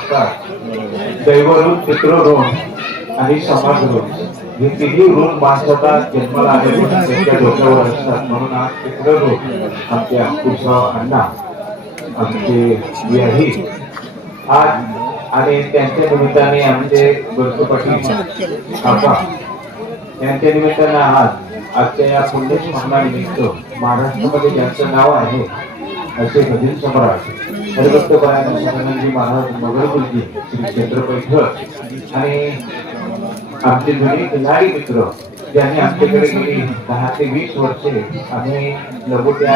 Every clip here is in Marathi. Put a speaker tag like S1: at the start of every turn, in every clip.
S1: असतात दैवरूप पितृऋण आणि समाज ऋण हे तिन्ही ऋण माणसाचा जन्माला आलेले त्यांच्या डोक्यावर असतात. म्हणून आज पितृऋण आमचे अंकुशराव अण्णा. आमचे याही. आज आणि त्यांच्या निमित्ताने आमचे गोरखू काका यांच्या निमित्तानं आज आजच्या या पुण्यस्मरणानिमित्त महाराष्ट्रामध्ये ज्यांचं नाव आहे असे भजन सम्राट हरिभक्त बाळाजी महाराज मगरकुलजी श्री चंद्र पैठण आणि आमचे जुने खिलाडी मित्र ज्यांनी आमच्याकडे गेली दहा ते वीस वर्षे आम्ही लघुटे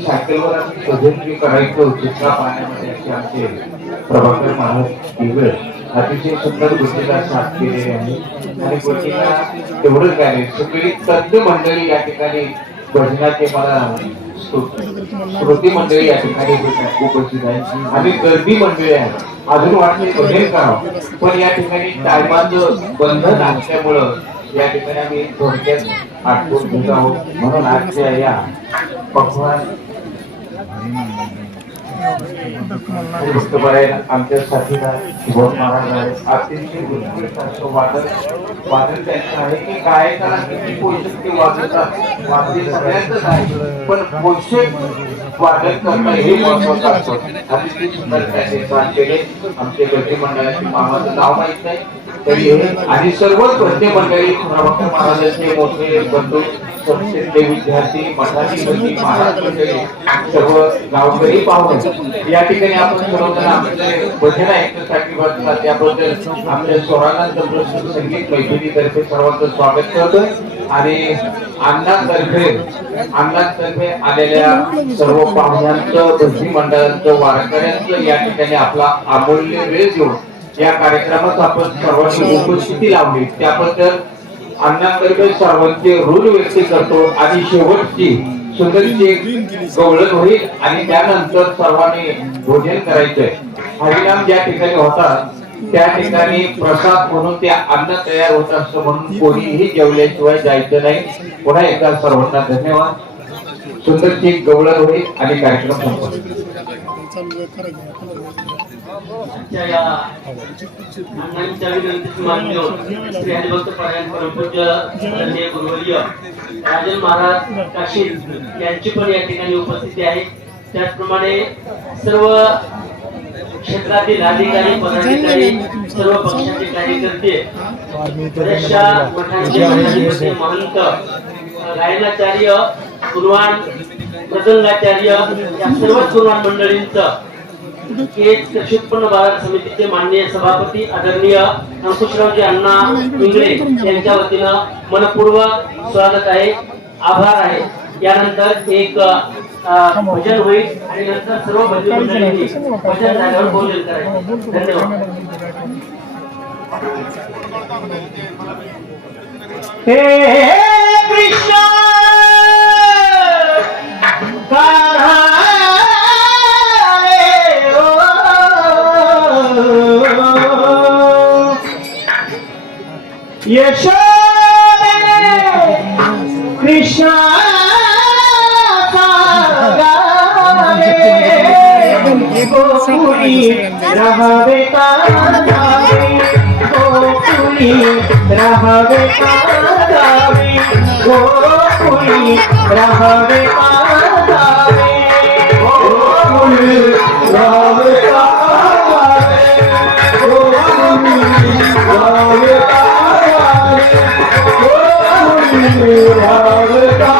S1: सायकलवर आम्ही भजन करायचो चित्रा पाहण्यामध्ये असे आमचे प्रभाकर महाराज दिवस अतिशय सुंदर गोष्टीला साथ केलेली आहे. आणि गोष्टीला तेवढंच काय सगळी तज्ञ मंडळी या ठिकाणी भजनाचे मला श्रोती मंडळी या ठिकाणी उपस्थित आहे आणि गर्दी मंडळी आहे अजून वाटते भजन करावं पण या ठिकाणी टायमाचं बंधन असल्यामुळं या ठिकाणी आम्ही थोडक्यात आठवून घेत आहोत. म्हणून आजच्या या पक्वान आमच्या साथीदार शुभम महाराज आहेत अतिशय उत्कृष्ट वादन त्यांचं आहे की किती पोषक ते वाजवतात वाद्य आहे. पण पोषक वादन करणं हे महत्वाचं असतं. सुंदर त्यांनी काम केले. आमचे गती मंडळाचे मामाचं नाव माहीत नाही. तरी आणि सर्वच भक्ती मंडळी महाराजांचे मोठे बंधू संस्थेतले विद्यार्थी मठाची मंडळी महाराज सर्व गावकरी पाहून या ठिकाणी आपण सर्वजण आपले भजन ऐकण्यासाठी बसला त्याबद्दल आपल्या स्वरानंद प्रश्न संगीत मैत्रिणीतर्फे सर्वांचं स्वागत करतो आणि अण्णांतर्फे अण्णांतर्फे आलेल्या सर्व पाहुण्यांचं भजनी मंडळांचं वारकऱ्यांचं या ठिकाणी आपला अमूल्य वेळ घेऊन या कार्यक्रमात आपण सर्वांची उपस्थिती लावली. त्याबद्दल अण्णातर्फे सर्वांचे ऋण व्यक्त करतो. आणि शेवटची सुंदरची गवळण होईल आणि त्यानंतर सर्वांनी भोजन करायचंय. हरिनाम ज्या ठिकाणी होता त्या ठिकाणी प्रसाद म्हणून ते अन्न तयार होत असतं म्हणून कोणीही जेवल्याशिवाय जायचं नाही. पुन्हा एकदा सर्वांना धन्यवाद. सुंदरची गवळण होईल आणि कार्यक्रम संपतो
S2: आजच्या या विनंतीची मान्य श्री हरिभक्त परमपूज्य आदरणीय गुरुवर्य राजन महाराज काशी यांची पण या ठिकाणी उपस्थिती आहे त्याचप्रमाणे सर्व क्षेत्रातील अधिकारी पदाधिकारी सर्व पक्षाचे कार्यकर्ते बऱ्याचशा मठांचे महंत गायनाचार्य गुरुवान प्रसंगाचार्य या सर्वच गुरुवान मंडळींचं कृषी उत्पन्न बाजार समितीचे माननीय सभापती आदरणीय अंकुशरावजी अण्णा इंगळे यांच्या वतीनं मनपूर्वक स्वागत आहे आभार आहे. यानंतर एक भजन होईल आणि नंतर सर्व भजन मंडळींनी भजन झाल्यावर बोलेल करायचं धन्यवाद
S1: हे!
S2: Krishna রহবে গোকুলি রহবে গোকুলি রহবে গোকুলি রহবে গোকুলি রহবে Hare
S3: Hare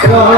S3: Come on.